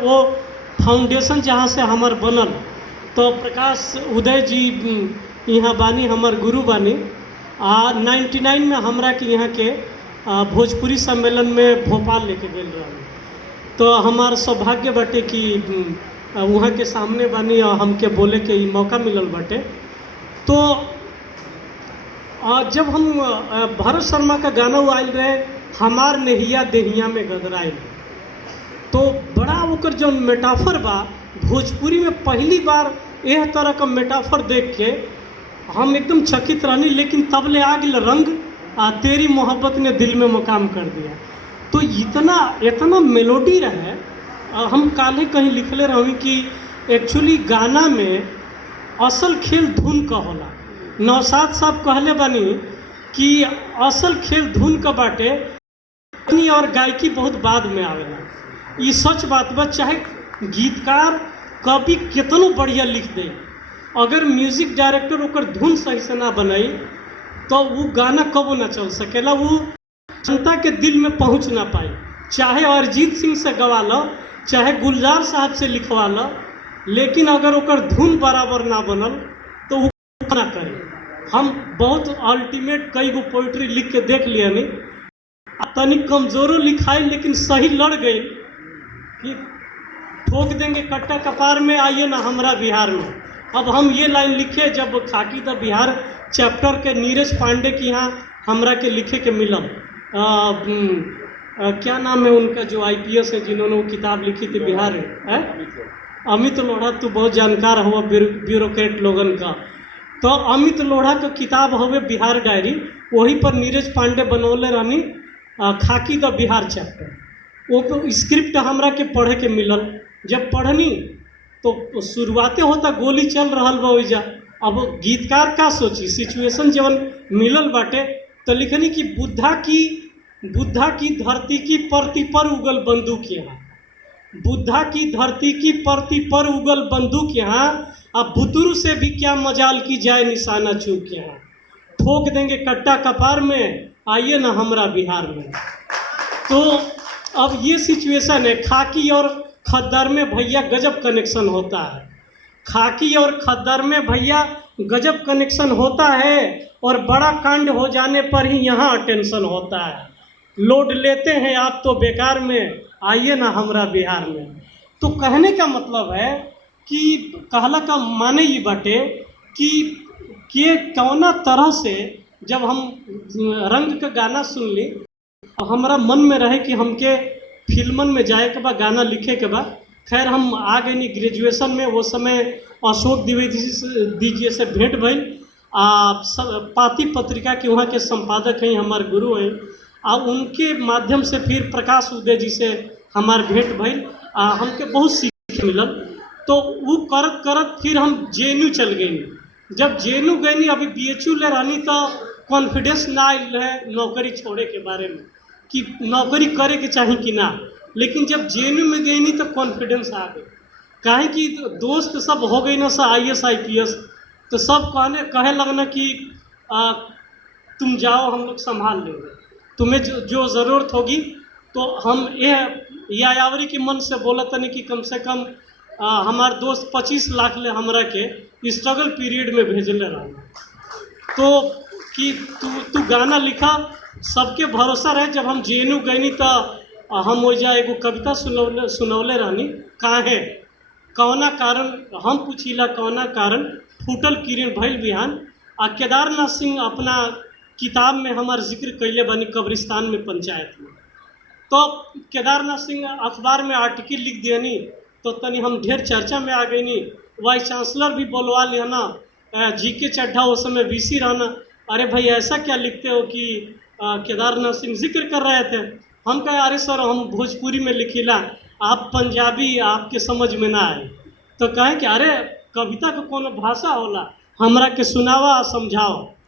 वो फाउंडेशन जहाँ से हमार बनल। तो प्रकाश उदय जी यहाँ बानी, हमार गुरु बानी। 99 में हमरा के यहाँ के भोजपुरी सम्मेलन में भोपाल लेके गए रही। तो हमार सौभाग्य बाटे कि वहाँ के सामने बानी और हमके बोले के ई मौका मिलल बाटे। तो जब हम भरत शर्मा का गाना आयल रहे, हमार नेहिया देहिया में गदराइल, तो बड़ा ओकर जो मेटाफर बा भोजपुरी में पहली बार यह तरह का मेटाफर देख के हम एकदम चकित रहनी। लेकिन तब ले आ गया रंग, तेरी मोहब्बत ने दिल में मुकाम कर दिया। तो इतना मेलोडी रहे। हम काले कहीं लिखले रही कि एक्चुअली गाना में असल खेल धुन का होला। नौशाद साहब कहले बानी कि असल खेल धुन का बाटे और गायकी बहुत बाद में आवेला। ये सच बात बा। चाहे गीतकार कवि कितनो बढ़िया लिख दे, अगर म्यूजिक डायरेक्टर ओकर धुन सही से ना बनाई तो वो गाना कबो ना चल सकेला, वो जनता के दिल में पहुंच ना पाई। चाहे अरिजीत सिंह से गवा लो, चाहे गुलजार साहब से लिखवा लो, लेकिन अगर ओकर धुन बराबर ना बनल तो वो ना करे। हम बहुत अल्टीमेट कई गो पोइट्री लिख के देख लिया नहीं, तनिक कमजोरों लिखाई लेकिन सही लड़ गई कि ठोक देंगे कट्टा कपार में, आइए ना हमरा बिहार में। अब हम ये लाइन लिखे जब खाकी द बिहार चैप्टर के नीरज पांडे की यहाँ हमरा के लिखे के मिलल। क्या नाम है उनका जो IPS है जिन्होंने वो किताब लिखी थी बिहार है, अमित लोढ़ा। तू बहुत जानकार हुआ ब्यूरोक्रेट लोगन का। तो अमित लोढ़ा का किताब हुए बिहार डायरी, वही पर नीरज पांडे बनौले रहनी खाकी द बिहार चैप्टर। वो स्क्रिप्ट हमरा के पढ़े के मिलल। जब पढ़नी तो शुरुआते होता गोली चल रहा बा ओइजा। अब गीतकार का सोची सिचुएशन जवन मिलल बाटे, तो लिखनी कि बुद्धा की धरती की परती पर उगल बंदूक यहाँ, बुद्धा की धरती की परती पर उगल बंदूक यहाँ, अब बुतरू से भी क्या मजाल की जाए निशाना चूक यहाँ, ठोक देंगे कट्टा कपार में, आइए ना हमरा बिहार में। तो अब ये सिचुएशन है। खाकी और खद्दर में भैया गजब कनेक्शन होता है, खाकी और खद्दर में भैया गजब कनेक्शन होता है, और बड़ा कांड हो जाने पर ही यहाँ अटेंशन होता है। लोड लेते हैं आप तो बेकार में, आइए ना हमरा बिहार में। तो कहने का मतलब है कि कहला का माने ये बाटे कि कौना तरह से जब हम रंग का गाना सुन ली, हमारा मन में रहे कि हमके फिल्मन में जाए के बाद गाना लिखे के बाद। खैर हम आ गए नहीं ग्रेजुएशन में, वो समय अशोक द्विवेदी से भेंट भइल। पाती पत्रिका के वहाँ के संपादक हैं, हमारे गुरु हैं। उनके माध्यम से फिर प्रकाश उदय जी से हमार भेंट भइल। हमके बहुत सीख मिलल। तो वो करत करत फिर हम JNU चल गई। जब JNU गई, अभी BHU ले रहनी, तो कॉन्फिडेंस ना आयल है नौकरी छोड़े के बारे में कि नौकरी करे के चाही कि ना। लेकिन जब JNU में गई नहीं तो कॉन्फिडेंस आ गई। काहे कि दोस्त सब हो गई ना सा IAS IPS, तो सब कहे लगना कि तुम जाओ हम लोग संभाल लेंगे, तुम्हें जो ज़रूरत होगी। तो हम ये आयावरी के मन से बोला था नहीं कि कम से कम हमारे दोस्त 25 लाख ले हमरा के स्ट्रगल पीरियड में भेजले रहा। तो कि तू गाना लिखा, सबके भरोसा रहे। जब हम JNU गई तो हम वैजा एगो कविता सुनौले रहनी, काहे कौना कारण, हम पूछिला कौना कारण फूटल किरण भइल बिहान। केदारनाथ सिंह अपना किताब में हमार जिक्र कैले बनी कब्रिस्तान में पंचायत में। तो केदारनाथ सिंह अखबार में आर्टिकल लिख दियनी, तो तनी हम ढेर चर्चा में आ गई। नहीं वाइस चांसलर भी बोलवा लिया ना, GK चड्ढा उस समय VC रहना। अरे भाई ऐसा क्या लिखते हो कि केदारनाथ सिंह जिक्र कर रहे थे। हम कहे अरे सर हम भोजपुरी में लिखिला, आप पंजाबी आपके समझ में ना आए। तो कहे कि अरे कविता का कोनो भाषा होला, हमरा के सुनावा समझाओ।